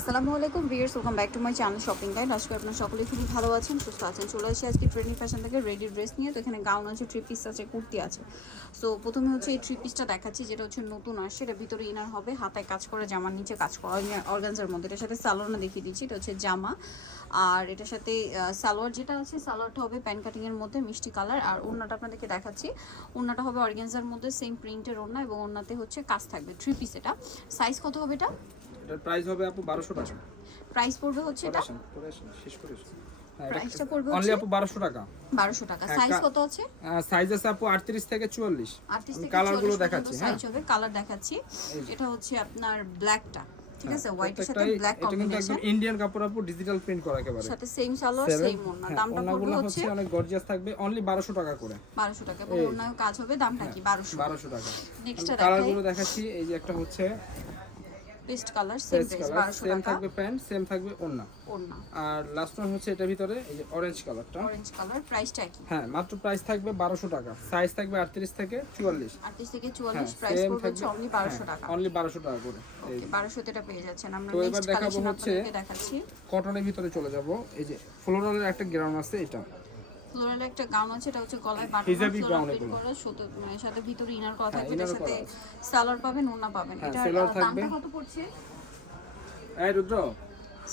আসসালামু আলাইকুম viewers, welcome back to my channel shopping guide. আজকে আপনারা সকলেই খুবই ভালো আছেন, সুস্থ আছেন। চলে আসি আজকে ট্রেন্ডিং ফ্যাশন থেকে রেডি ড্রেস নিয়ে। তো এখানে গাউন আছে, থ্রি পিস আছে, কুর্তি আছে। সো প্রথমে হচ্ছে এই থ্রি পিসটা দেখাচ্ছি, যেটা হচ্ছে নতুন আসছে। এটা ভিতরে ইনার হবে, হাতায় কাজ করে, জামার নিচে কাজ করা, অর্গানজার মধ্যে। এটার সাথে সালোয়ার দেখিয়ে দিচ্ছি, এটা হচ্ছে জামা। আর এটার সাথে সালোয়ার যেটা আছে, সালোয়ারটা হবে প্যান কাটিংয়ের মধ্যে মিষ্টি কালার। আর ওড়নাটা আপনাদেরকে দেখাচ্ছি, ওড়নাটা হবে অর্গানজার মধ্যে, সেম প্রিন্টের ওড়না, এবং ওড়নাতে হচ্ছে কাজ থাকবে। থ্রি পিস এটা সাইজ কত হবে? এটা এটার প্রাইস হবে আপু 1200 টাকা। প্রাইস পড়বে হচ্ছে এটা শেষ করে প্রাইসটা পড়বে অনলি হচ্ছে আপু 1200 টাকা। 1200 টাকা। সাইজ কত আছে? সাইজ আছে আপু 38 থেকে 44। 38 থেকে কালার গুলো 44 দেখাচ্ছি। সাইজ হবে, কালার দেখাচ্ছি। এটা হচ্ছে আপনার ব্ল্যাকটা, ঠিক আছে, হোয়াইটের সাথে ব্ল্যাক এটা কিন্তু কম্বিনেশন। একদম ইন্ডিয়ান কাপড় আপু, ডিজিটাল প্রিন্ট করা একেবারে। সাথে সেম সালোয়ার, সেম ওড়না। দামটা পড়বে হচ্ছে অনেক গর্জিয়াস থাকবে, অনলি 1200 টাকা করে। 1200 টাকা। এবং ওড়নায় কাজ হবে, দামটা কি? 1200 টাকা। নেক্সটটা কালার দেখাই, গুলো দেখাচ্ছি। এই যে একটা হচ্ছে paste colour, same price 1200 same টাকা। থাকবে প্যান্ট, সেম থাকবে ওড়না। আর লাস্ট ওয়ান হচ্ছে এটার ভিতরে এই যে অরেঞ্জ কালারটা, অরেঞ্জ কালার, প্রাইসটা কি? হ্যাঁ মাত্র প্রাইস থাকবে 1200 টাকা। সাইজ থাকবে 38 থেকে 44। 38 থেকে 44, প্রাইস পড়বে হচ্ছে অনলি 1200 টাকা। অনলি 1200 টাকা করে। ওকে, 1200 তে এটা পেয়ে যাচ্ছেন। আমরা তো এবার নেক্সট দেখাবো কালেকশন হচ্ছে আপনাদেরকে দেখাচ্ছি। কটনের ভিতরে চলে যাব। এই যে ফ্লোরালের একটা গ্রাউন্ড আছে, এটা ফ্লোরাল একটা গাউন আছে, এটা হচ্ছে গলায় বাটন হিজাবি ফ্লোরাল gown প্রিন্ট এগুলো। করা, সুতো সাথে ভিতরে ইনার করা থাকবে। inner এটার সাথে করা আছে। সালোয়ার পাবেন, ওড়না পাবেন। এটার সালোয়ার থাকবে। দামটা কত পড়ছে? এই রুদ্র,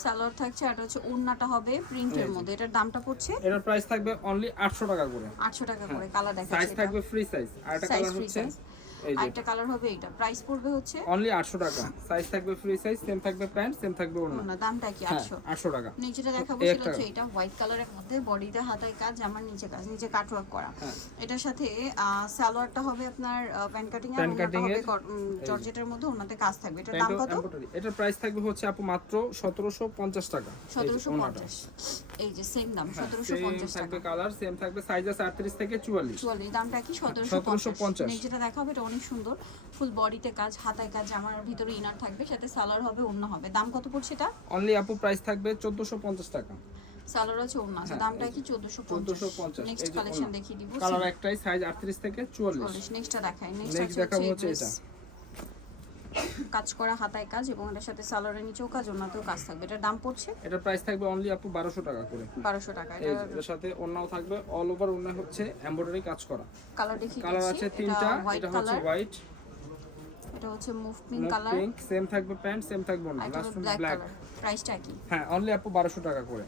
সালোয়ার থাকছে, আর এটা হচ্ছে ওড়নাটা হবে প্রিন্টের মধ্যে। এটার দামটা পড়ছে এটার প্রাইস থাকবে অনলি 800 টাকা করে। 800 টাকা করে। কালার সাইজ দেখাচ্ছি, থাকবে ফ্রি সাইজ। আর একটা সাইজ কালার ফ্রি হচ্ছে সাইজ। এই যে আরেকটা কালার হবে এইটা, প্রাইস পড়বে হচ্ছে অনলি 800 টাকা। সাইজ থাকবে ফ্রি সাইজ, সেম থাকবে প্যান্ট, সেম থাকবে ওড়না। ওড়না। দামটা কি? 800 800 টাকা। নিচেটা দেখাবো, সেটা হচ্ছে এটা হোয়াইট কালারের মধ্যে, বডিতে হাতায় কাজ, আমার নিচে কাজ, নিচে কাটওয়ার্ক করা। এটার সাথে সালোয়ারটা হবে আপনার প্যান কাটিং, আর ওড়নাটা হবে জর্জেটের মধ্যে, ওড়নাতে কাজ থাকবে। এটার দাম কত? এটার প্রাইস থাকবে হচ্ছে আপু মাত্র 1750 টাকা। 1750। এই যে সেম দাম, 1750 টাকা। থাকবে কালার, সেম থাকবে। সাইজ আছে 38 থেকে 44। 44, দামটা কি? 1750। নেক্সট যেটা দেখাবো, এটা অনেক সুন্দর, ফুল বডিতে কাজ, হাতায় কাজ, আমার ভিতরে ইনার থাকবে, সাথে সালোয়ার হবে, ওড়না হবে। দাম কত পড়ছে এটা? অনলি আপু প্রাইস থাকবে 1450 টাকা। সালোয়ার আছে, ওড়না আছে, দামটা কি? 1450। নেক্সট কালেকশন দেখিয়ে দিব। কালার একটাই, সাইজ 38 থেকে 44। নেক্সটটা দেখাই। নেক্সট নেক্সট দেখাবো হচ্ছে এটা। কাজ করা, হাতায় কাজ, এবং এটার সাথে সালোয়ারের নিচেও কাজ, ওড়নাতেও কাজ থাকবে। এটার দাম পড়ছে, এটার প্রাইস থাকবে অনলি আপু 1200 টাকা করে। 1200 টাকা। এর সাথে ওড়নাও থাকবে, অল ওভার ওড়না হচ্ছে এমব্রয়ডারি কাজ করা। কালার দেখিয়ে কালার দিচ্ছি। আছে তিনটা। হোয়াইট এটা হচ্ছে কালার, হোয়াইট, এটা হচ্ছে move pink colour, pink, same থাকবে প্যান্ট, সেম থাকবে ওড়না। আর এটা লাস্ট ব্ল্যাক ব্ল্যাক। কালার। প্রাইসটা কি? হ্যাঁ অনলি আপু 1200 টাকা করে।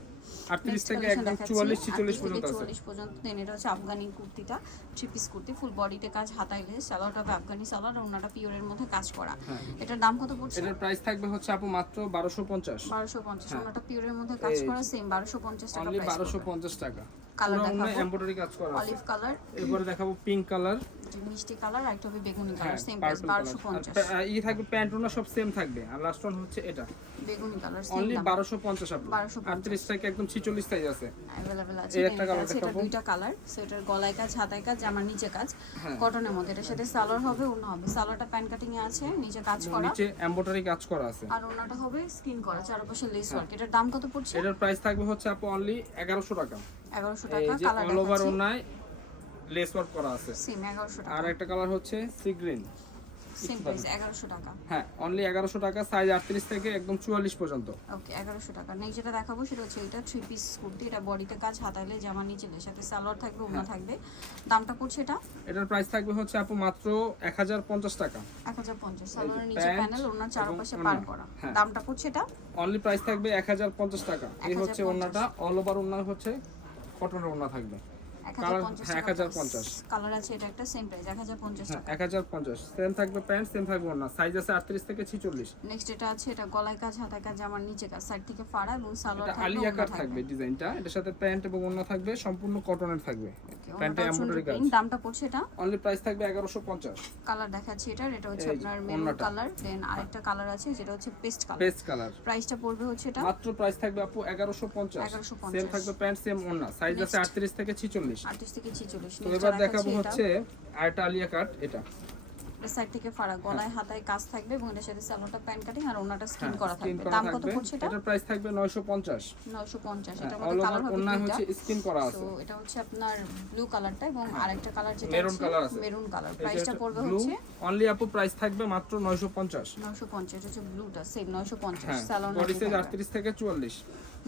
38 থেকে একদম 44 46 পর্যন্ত আছে। 44 পর্যন্ত। দেন এটা হচ্ছে আফগানি কুর্তিটা, থ্রি পিস কুর্তি, ফুল বডিতে কাজ, হাতায় লেস, সালোয়ারটা হবে আফগানি সালোয়ার, আর ওড়নাটা পিওরের মধ্যে কাজ করা। এটার দাম কত পড়ছে? এটার প্রাইস থাকবে হচ্ছে আপু মাত্র 1250। 1250। ওড়নাটা পিওরের মধ্যে কাজ করা, সেম 1250 টাকা অনলি প্রাইস। 1250 টাকা। কালার দেখাবো, এমব্রয়ডারি কাজ করা আছে। অলিভ কালার, এরপরে দেখাবো পিঙ্ক কালার, মিষ্টি কালার, আর একটা হবে বেগুনি কালার, সেম প্রাইস 1250। থাকবে প্যান্ট ওনা সব সেম থাকবে। আর লাস্ট ওয়ান হচ্ছে এটা বেগুনি কালার, সেম অনলি দাম 1250 আপু। 1250 38 থেকে একদম 46 সাইজ আছে अवेलेबल আছে। এই একটা কালার এটা দেখাবো। দুইটা কালার। সো এটার গলায় কাজ, হাতায় কাজ, জামার নিচে কাজ, কটনের মধ্যে। এটার সাথে সালোয়ার হবে, ওড়না হবে। সালোয়ারটা প্যান কাটিং এ আছে, নিচে কাজ করা, নিচে এমব্রয়ডারি কাজ করা আছে। আর ওড়নাটা হবে স্ক্রিন করা, চারপাশে লেস ওয়ার্ক। এটার দাম কত পড়ছে? এটার প্রাইস থাকবে হচ্ছে আপু অনলি 1100 টাকা। 1100 এই টাকা। যে কালার অল ওভার দেখাচ্ছি, ওনায় লেস ওয়ার্ক করা আছে। সেম 1100 টাকা। আর একটা কালার হচ্ছে সি গ্রিন, সেম প্রাইস 1100 টাকা। হ্যাঁ অনলি 1100 টাকা। সাইজ 38 থেকে একদম 44 পর্যন্ত। ওকে, 1100 টাকা। নেক্সট যেটা দেখাবো, সেটা হচ্ছে এটা থ্রি পিস কুর্তি। এটা বডিতে কাজ, হাতাইলে, জামা নিচে লেস, সাথে সালোয়ার থাকবে, ওড়না থাকবে। দামটা পড়ছে এটা? এটার প্রাইস থাকবে হচ্ছে আপু মাত্র 1050 টাকা। 1050। সালোয়ারের নিচে প্যানেল, ওড়নার চারপাশে পার করা। হ্যাঁ। দামটা পড়ছে এটা? অনলি প্রাইস থাকবে 1050 টাকা। এই হচ্ছে 1050 ওড়নাটা, অল ওভার ওড়না হচ্ছে কটনের ওড়না থাকবে। 1050 হ্যাঁ, টাকা। 1050 কালার আছে, এটা একটা সেম প্রাইস 1050 হ্যাঁ টাকা। 1050। সেম থাকবে প্যান্ট, সেম থাকবে ওড়না। সাইজ আছে 38 থেকে 46। নেক্সট এটা আছে, এটা গলায় কাজ, হাতায় কাজ, জামার নিচে কাজ, সাইড থেকে ফাড়া, এবং সালোয়ার এটা থাকবে, আলিয়া ওড়না কাট থাকবে। থাকবে ডিজাইনটা। এটার সাথে প্যান্ট এবং ওড়না থাকবে, সম্পূর্ণ কটনের থাকবে। প্যান্টে ওড়নাটা এমব্রয়ডারি কাজ। প্রিন্ট। দামটা পড়ছে এটা? অনলি প্রাইস থাকবে 1150। কালার দেখাচ্ছি এটার, এটা হচ্ছে এই যে আপনার মেরুন ওড়নাটা। কালার। দেন আরেকটা কালার আছে, যেটা হচ্ছে পেস্ট কালার। Paste colour. প্রাইসটা পড়বে হচ্ছে এটা মাত্র প্রাইস থাকবে আপু 1150। 1150 সেম থাকবে প্যান্ট, সেম ওড়না। সাইজ আছে 38 থেকে 46। 38 থেকে 46। তো এবার দেখাবো হচ্ছে আরেকটা আলিয়া কাট। এটা এটা সাইড থেকে ফাড়া, গলায় হাতায় কাজ থাকবে এবং এটার সাথে সালোয়ারটা প্যান্ট কাটিং আর ওনাটা স্কিন করা স্কিন থাকবে। করা দাম কত থাকবে। পড়ছে এটা? এটার প্রাইস থাকবে 950। 950। এটার অল মধ্যে ওভার কালার হবে ওন্না দুইটা। হচ্ছে স্কিন করা আছে। তো এটা হচ্ছে আপনার ব্লু কালারটা এবং আরেকটা কালার যেটা মেরুন কালার আছে। Maroon colour. প্রাইসটা পড়বে ব্লু হচ্ছে অনলি আপু প্রাইস থাকবে মাত্র 950। 950। এটা হচ্ছে ব্লুটা সেম 950। হ্যাঁ সালোয়ার বডি সাইজ 38 থেকে 44।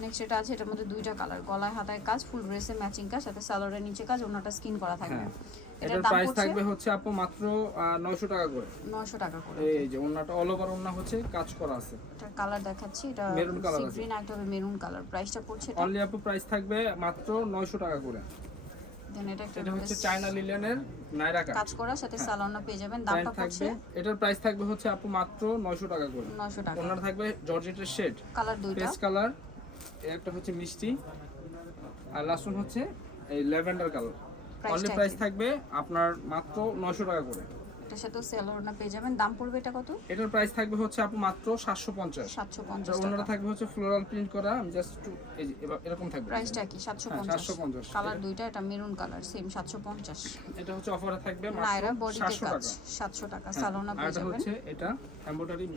নেক্সট এটা আছে, এটার মধ্যে দুইটা কালার, গলায় হাতায় কাজ, ফুল ড্রেসে ম্যাচিং কাজ, সাথে সালোয়ারের নিচে কাজ, ওনাটা স্কিন করা থাকবে। এটার দাম প্রাইস পড়ছে থাকবে হচ্ছে আপু মাত্র 900 টাকা করে। 900 টাকা করে। এই যে ওন্নাটা অল ওভার ওন্না হচ্ছে কাজ করা আছে। এটার কালার দেখাচ্ছি, এটা মেরুন কালার সি আছে। গ্রিন একটা হবে মেরুন কালার। প্রাইসটা পড়ছে এটা অনলি আপু প্রাইস থাকবে মাত্র 900 টাকা করে। দেন এটা একটা এটা হচ্ছে চায়না লিলেনের নাইরা কাজ করা, সাথে সালোয়ারটা পেয়ে যাবেন। দামটা পড়ছে থাকবে, এটার প্রাইস থাকবে হচ্ছে আপু মাত্র 900 টাকা করে। 900 টাকা। ওনার থাকবে জর্জেটের শেড, কালার দুইটা, পেস্ট কালার, একটা হচ্ছে মিষ্টি আর লাস্ট ওয়ান হচ্ছে এই ল্যাভেন্ডার কালার। অনলি প্রাইস থাকবে আপনার মাত্র 900 টাকা করে। এটার সাথে সালোয়ারটা পেয়ে যাবেন। দাম পড়বে এটা কত? এটার প্রাইস থাকবে হচ্ছে আপু মাত্র 750। 750 ওনারা টাকা। থাকবে হচ্ছে ফ্লোরাল প্রিন্ট করা, আমি জাস্ট একটু এই যে এরকম থাকবে। প্রাইসটা কি? 750। 750। কালার দুইটা, এটা মেরুন কালার সেম 750। এটা হচ্ছে অফারে থাকবে নাইরা মাত্র বডিতে 700 কাজ টাকা। 700 টাকা। সালোনা আর পেয়ে এটা যাবেন। হচ্ছে এটা এমব্রয়ডারি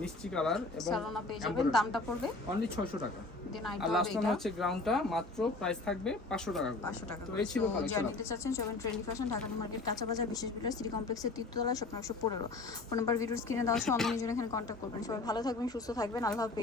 মিষ্টি কালার এবং সালোনা পেয়ে যাবেন। দামটা পড়বে অনলি 600 টাকা। দেন আর আইটা লাস্ট হবে ওয়ান এটা হচ্ছে গ্রাউন্ডটা, মাত্র প্রাইস থাকবে 500 টাকা করে। 500 টাকা। তো এই ছিল যারা কালেকশন। নিতে চাচ্ছেন সবাই ট্রেন্ডি ফ্যাশন, ঢাকা মার্কেট, কাঁচা বাজার, বিশেষ বিল্ডার, সিটি কমপ্লেক্সের তৃতীয়তলা, স্বপ্ন 115। ফোন নাম্বার ভিডিওর স্ক্রিনে দেওয়া আছে, অনলাইনে জন্য এখানে কন্ট্যাক্ট করবেন। সবাই ভালো থাকবেন, সুস্থ থাকবেন, আল্লাহ হাফেজ।